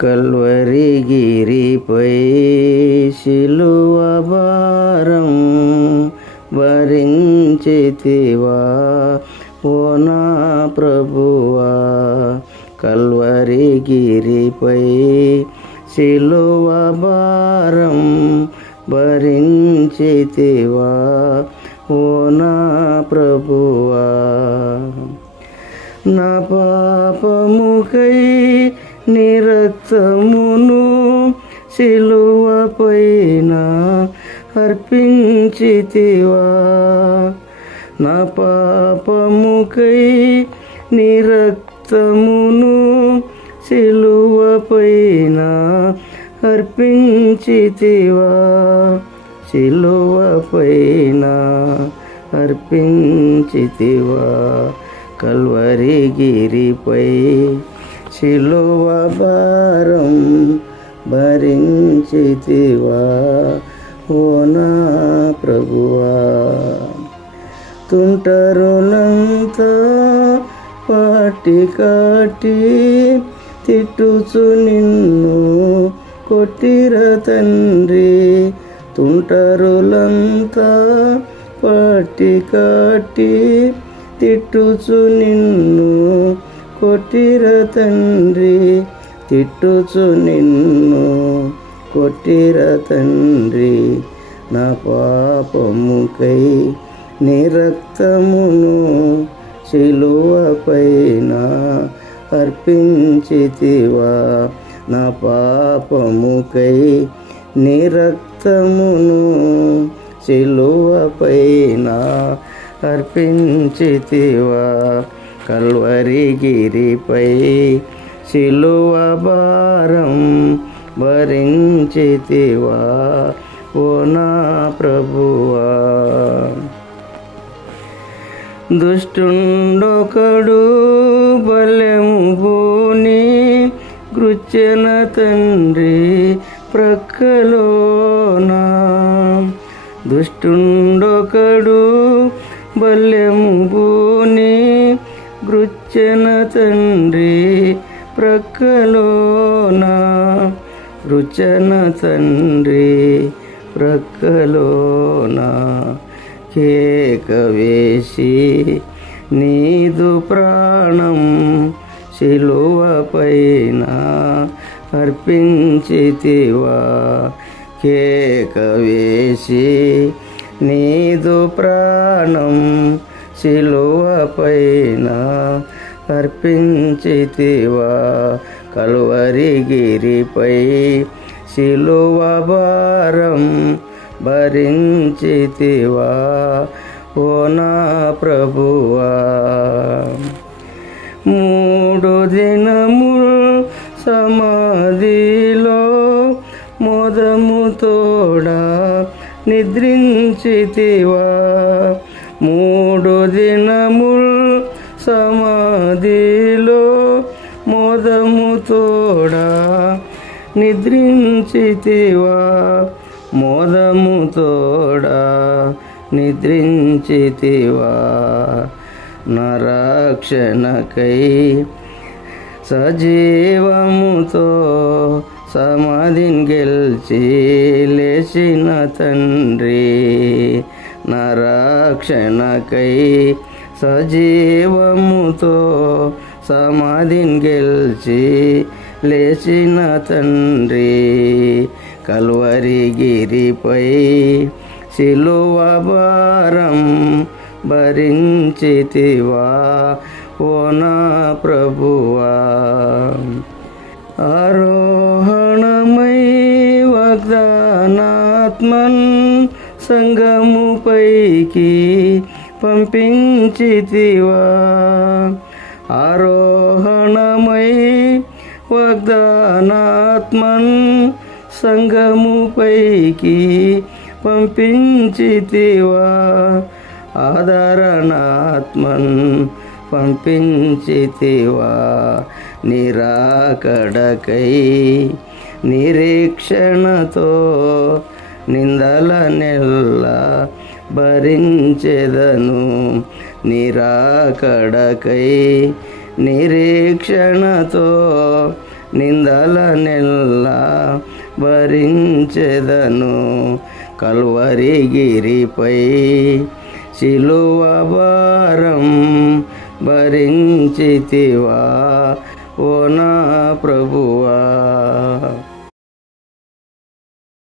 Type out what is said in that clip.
Calvary గిరిపై శిలువ భారం భరించితివా ఓ నా ప్రభువా. కల్వరి గిరిపై శిలువ భారం భరించితివా ఓ నా ప్రభువా. నా పాపముకై నీ రక్తమును శిలువ పైన అర్పించితివా. నా పాపముకై నీ రక్తమును శిలువ పైన అర్పించితివా. శిలువ పైన అర్పించితివా. కల్వరి గిరిపై శిలువ భారం భరించితివా ఓ నా ప్రభువా. తుంటరులంతా పాటి కాటి తిట్టుచు నిన్ను కొట్టిర తండ్రి. తుంటరులంతా పాటి కాటి తిట్టుచు నిన్ను కొట్టిర తండ్రి. తిట్టుచు నిన్ను కొట్టిర తండ్రి. నా పాపముకై నీ రక్తమును శిలువ పైన అర్పించితివా. నా పాపముకై నీ రక్తమును శిలువ పైన అర్పించితివా. కల్వరి గిరిపై శిలువ భారం భరించితివా ఓ నా ప్రభువా. దుష్టుండొకడు బలెము బోని గృచ్చెన తండ్రి ప్రక్కలోనా. దుష్టుండొకడు బలెము బోని గృచ్చెన తండ్రి ప్రక్కలోనా. గృచ్చెన తండ్రి ప్రక్కలోనా. కేక వేసి నీదు ప్రాణం శిలువ పైన అర్పించితివా. కేక వేసి నీదు ప్రాణం శిలువ పైన అర్పించితివా. కల్వరి గిరిపై శిలువ భారం భరించితివా ఓ నా ప్రభువా. 3 దినములు సమాధిలో మోదము తోడా నిద్రించితివా. 3 దినములు సమాధిలో మోదము తోడా నిద్రించితివా. మోదము తోడా నిద్రించితివా. నా రక్షణకై సజీవముతో సమాధిని గెలిచి లేచిన తండ్రి. నా రక్షణకై సజీవముతో సమాధిని గెలిచి లేచిన తండ్రి. కల్వరి గిరిపై శిలువ భారం భరించితివా ఓ నా ప్రభువా. ఆరోహణమై వాగ్దానాత్మన్ సంగము పైకి పంపించితివా. ఆరోహణమై వాగ్దానాత్మన్ సంగము పైకి పంపించితివా. ఆదరణాత్మన్ పంపించితివా. నిరాకడకై నిరీక్షణతో నిందల నెల్ల భరించెదను. నిరాకడకై నిరీక్షణతో నిందలనెల్లా భరించెదను. కల్వరి గిరిపై శిలువ భారం భరించితివా ఓ నా ప్రభువా.